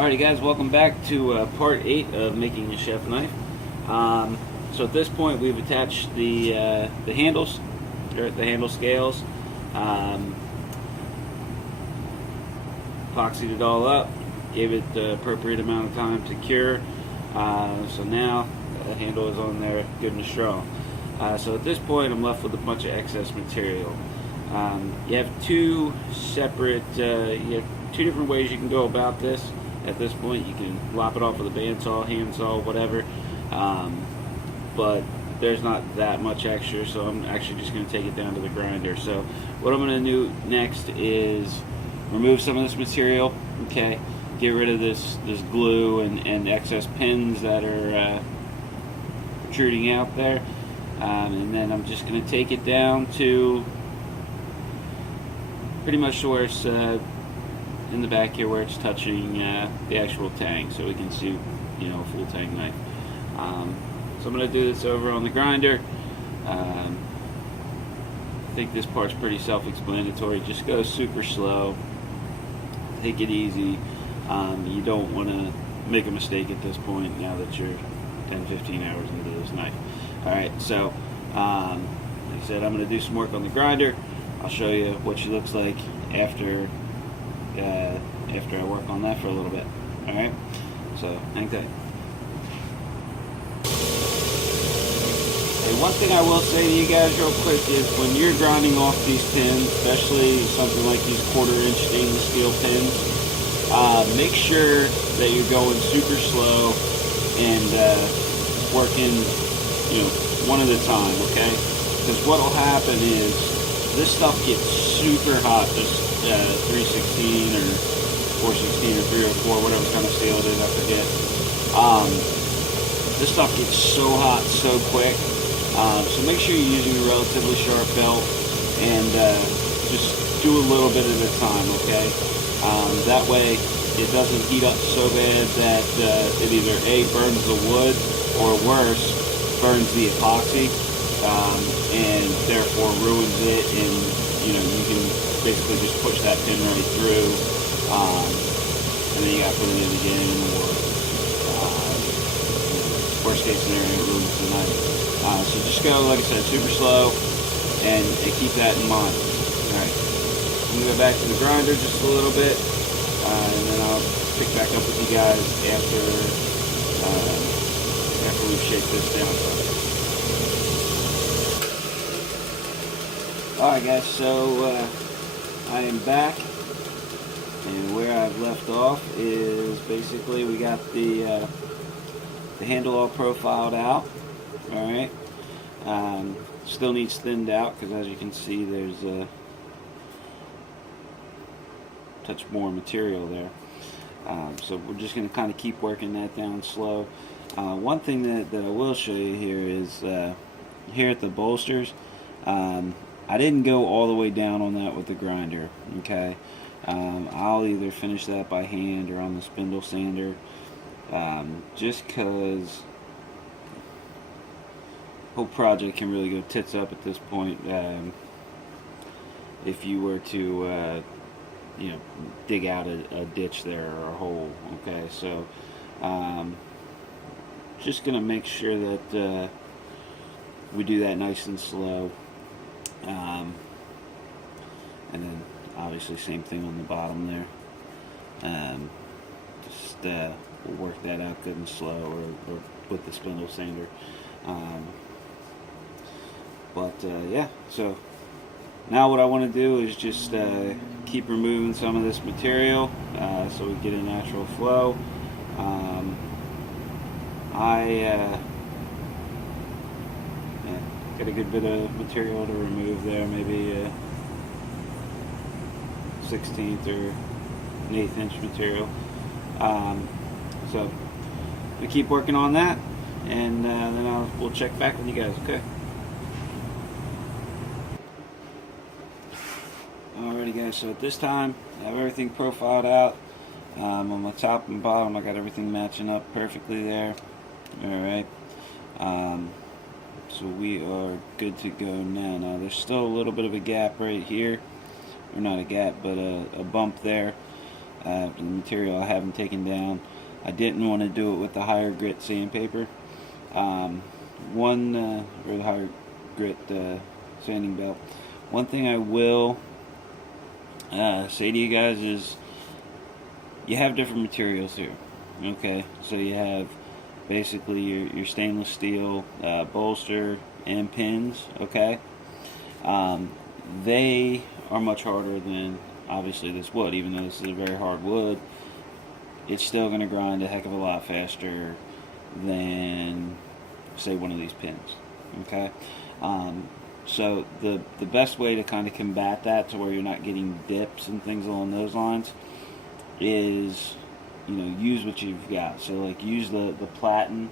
Alrighty guys, welcome back to part 8 of making a chef knife. So at this point we've attached the handles, or the handle scales, epoxied it all up, gave it the appropriate amount of time to cure. So now the handle is on there good and strong. So at this point I'm left with a bunch of excess material. You have two separate, you have two different ways you can go about this. At this point, you can lop it off with a bandsaw, handsaw, whatever, but there's not that much extra, so I'm actually just going to take it down to the grinder. So what I'm going to do next is remove some of this material, okay, get rid of this glue and excess pins that are protruding out there, and then I'm just going to take it down to pretty much where it's in the back here, where it's touching the actual tang, so we can see, a full tang knife. So I'm going to do this over on the grinder. I think this part's pretty self-explanatory. Just go super slow, take it easy. You don't want to make a mistake at this point now that you're 10-15 hours into this knife. Alright, so like I said, I'm going to do some work on the grinder. I'll show you what she looks like after I work on that for a little bit. Alright, so hang tight. Okay, one thing I will say to you guys real quick is when you're grinding off these pins, especially something like these 1/4 inch stainless steel pins, make sure that you're going super slow and working one at a time, okay? Because what will happen is this stuff gets super hot, this 316 or 416 or 304, whatever kind of steel it is, I forget. This stuff gets so hot so quick, so make sure you're using a relatively sharp belt and just do a little bit at a time, okay? That way it doesn't heat up so bad that it either A, burns the wood, or worse, burns the epoxy, and therefore ruins it, and you can basically just push that pin right through, and then you got to put it in again, or worst case scenario, it ruins the knife. So just go, like I said, super slow, and keep that in mind. Alright, I'm going to go back to the grinder just a little bit, and then I'll pick back up with you guys after we've shaped this down. Alright guys, so I am back, and where I've left off is basically we got the handle all profiled out. Alright, still needs thinned out because as you can see there's a touch more material there. So we're just going to kind of keep working that down slow. One thing that I will show you here is here at the bolsters, I didn't go all the way down on that with the grinder, okay? I'll either finish that by hand or on the spindle sander, just because whole project can really go tits up at this point if you were to dig out a ditch there or a hole, okay? So just gonna make sure that we do that nice and slow. And then obviously same thing on the bottom there. We'll work that out good and slow, or with the spindle sander. Yeah, so now what I want to do is just keep removing some of this material so we get a natural flow. Got a good bit of material to remove there, maybe 16th or an 1/8 inch material. So we keep working on that, and then we'll check back with you guys, okay? Alrighty guys, so at this time I have everything profiled out. On the top and bottom I got everything matching up perfectly there. Alright. So we are good to go now. Now there's still a little bit of a gap right here, or not a gap, but a bump there. the material I haven't taken down. I didn't want to do it with the higher grit sandpaper. Or the higher grit sanding belt. One thing I will say to you guys is you have different materials here. Okay, so you have basically your stainless steel bolster and pins. Okay, they are much harder than obviously this wood. Even though this is a very hard wood, it's still going to grind a heck of a lot faster than, say, one of these pins. Okay, so the best way to kind of combat that to where you're not getting dips and things along those lines is, use what you've got. So like use the platen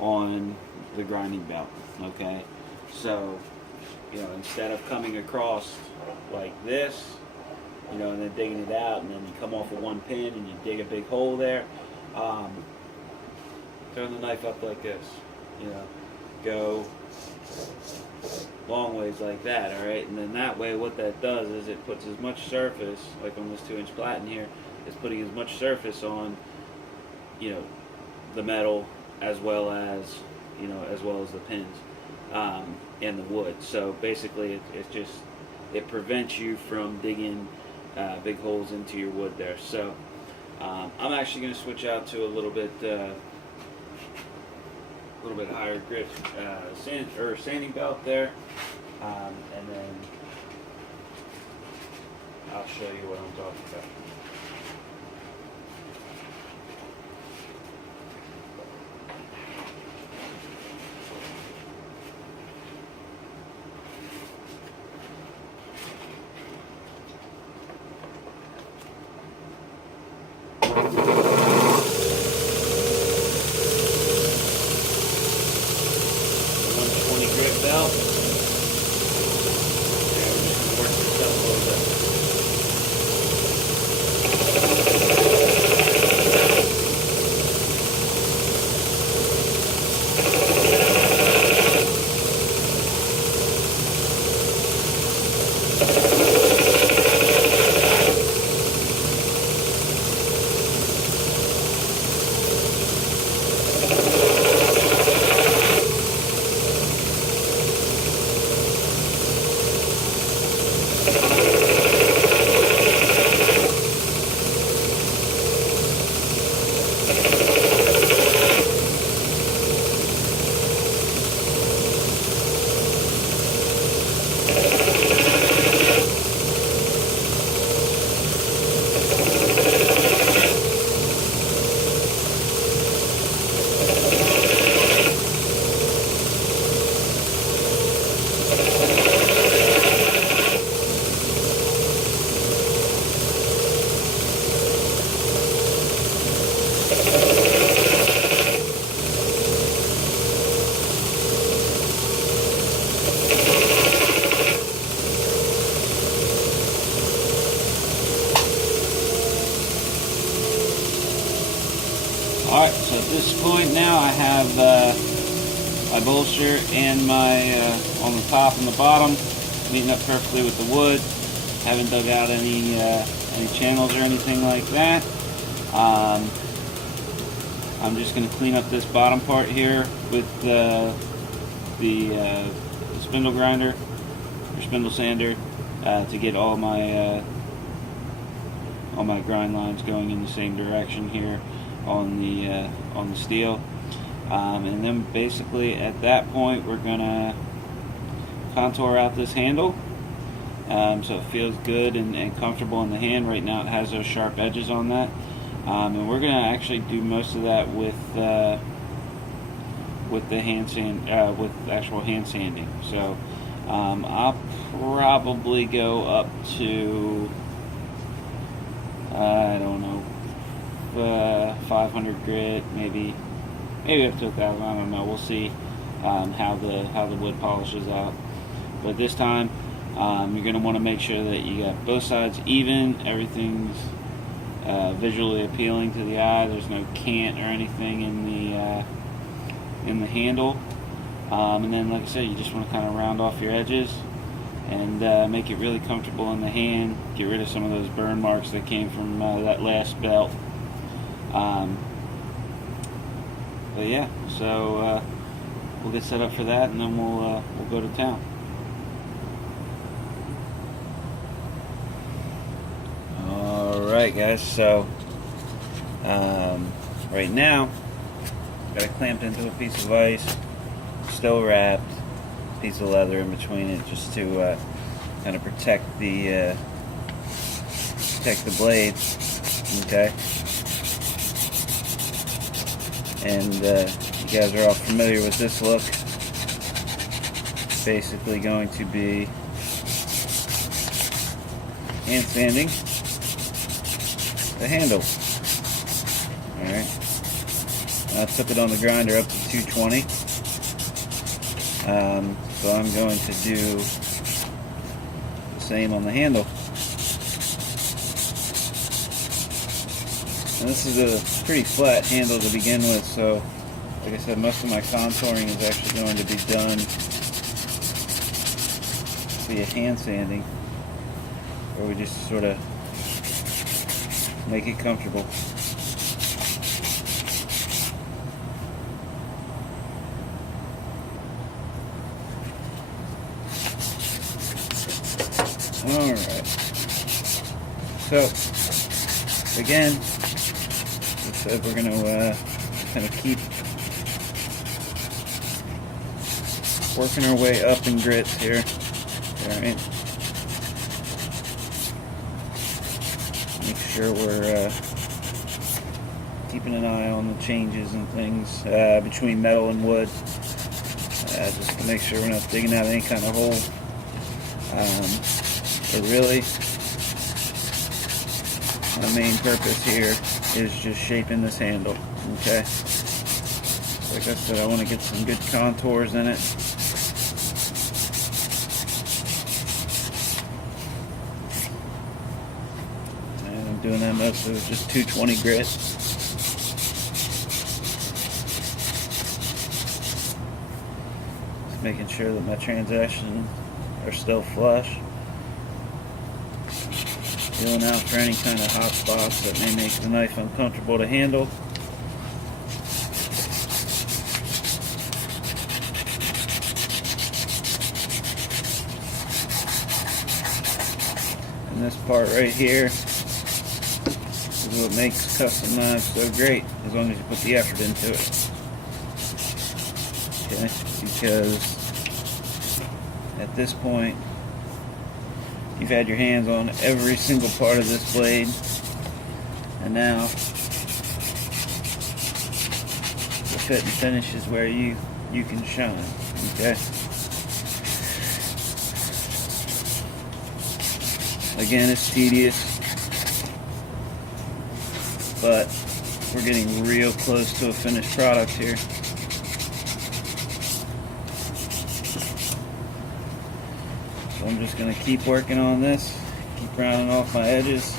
on the grinding belt. Okay, so instead of coming across like this, and then digging it out, and then you come off of one pin and you dig a big hole there, turn the knife up like this, go long ways like that, alright? And then that way what that does is it puts as much surface, like on this 2-inch platen here, it's putting as much surface on, the metal as well as the pins and the wood. So basically it prevents you from digging big holes into your wood there. So I'm actually going to switch out to a little bit higher grit sanding belt there, and then I'll show you what I'm talking about. Belt. And we're just going to work this up a little bit. Alright, so at this point now I have my bolster and my on the top and the bottom meeting up perfectly with the wood. Haven't dug out any channels or anything like that. I'm just going to clean up this bottom part here with the spindle grinder or spindle sander to get all my grind lines going in the same direction here on the steel, and then basically at that point we're gonna contour out this handle so it feels good and comfortable in the hand. Right now it has those sharp edges on that, and we're gonna actually do most of that with the hand sand with actual hand sanding. So I'll probably go up to I don't know, 500 grit, maybe up to 1,000. I don't know. We'll see how the wood polishes out. But this time, you're going to want to make sure that you got both sides even. Everything's visually appealing to the eye. There's no cant or anything in the handle. And then, like I said, you just want to kind of round off your edges and make it really comfortable in the hand. Get rid of some of those burn marks that came from that last belt. But yeah, so we'll get set up for that, and then we'll go to town. Alright guys, so right now got it clamped into a piece of ice, still wrapped, piece of leather in between it just to kind of protect the blade. Okay, and you guys are all familiar with this look. It's basically going to be hand sanding the handle. Alright, I took it on the grinder up to 220. So I'm going to do the same on the handle. And this is a pretty flat handle to begin with, so like I said, most of my contouring is actually going to be done via hand sanding, where we just sort of make it comfortable. Alright, so again, like I said, we're going to kind of keep working our way up in grits here. Alright, make sure we're keeping an eye on the changes and things between metal and wood, just to make sure we're not digging out any kind of hole. But really, the main purpose here is just shaping this handle. Okay, like I said, I want to get some good contours in it. And I'm doing that mostly with just 220 grit. Just making sure that my transactions are still flush. Feeling out for any kind of hot spots that may make the knife uncomfortable to handle. And this part right here is what makes custom knives so great, as long as you put the effort into it. Okay, because at this point you've had your hands on every single part of this blade, and now the fit and finish is where you can shine. Okay, again, it's tedious, but we're getting real close to a finished product here. So I'm just going to keep working on this, keep rounding off my edges.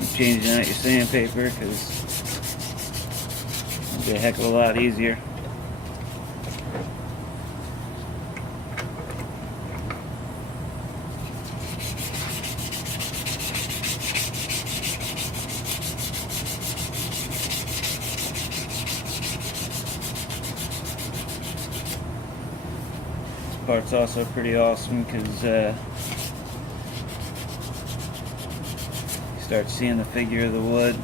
Keep changing out your sandpaper, because it'll be a heck of a lot easier. Part's also pretty awesome because you start seeing the figure of the wood.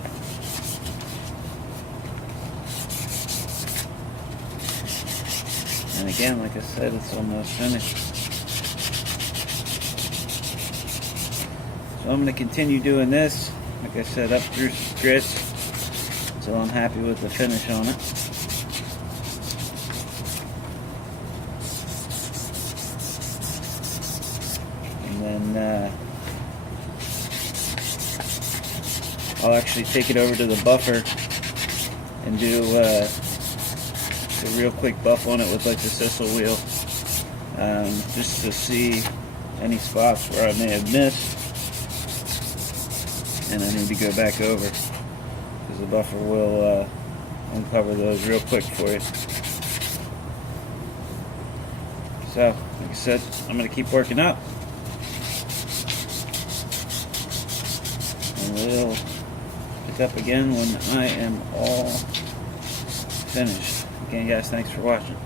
And again, like I said, it's almost finished. So I'm going to continue doing this, like I said, up through grits until I'm happy with the finish on it. And then I'll actually take it over to the buffer and do a real quick buff on it with like the sisal wheel, just to see any spots where I may have missed. and I need to go back over because the buffer will uncover those real quick for you. So, like I said, I'm going to keep working up, and we'll pick up again when I am all finished. Again, guys, thanks for watching.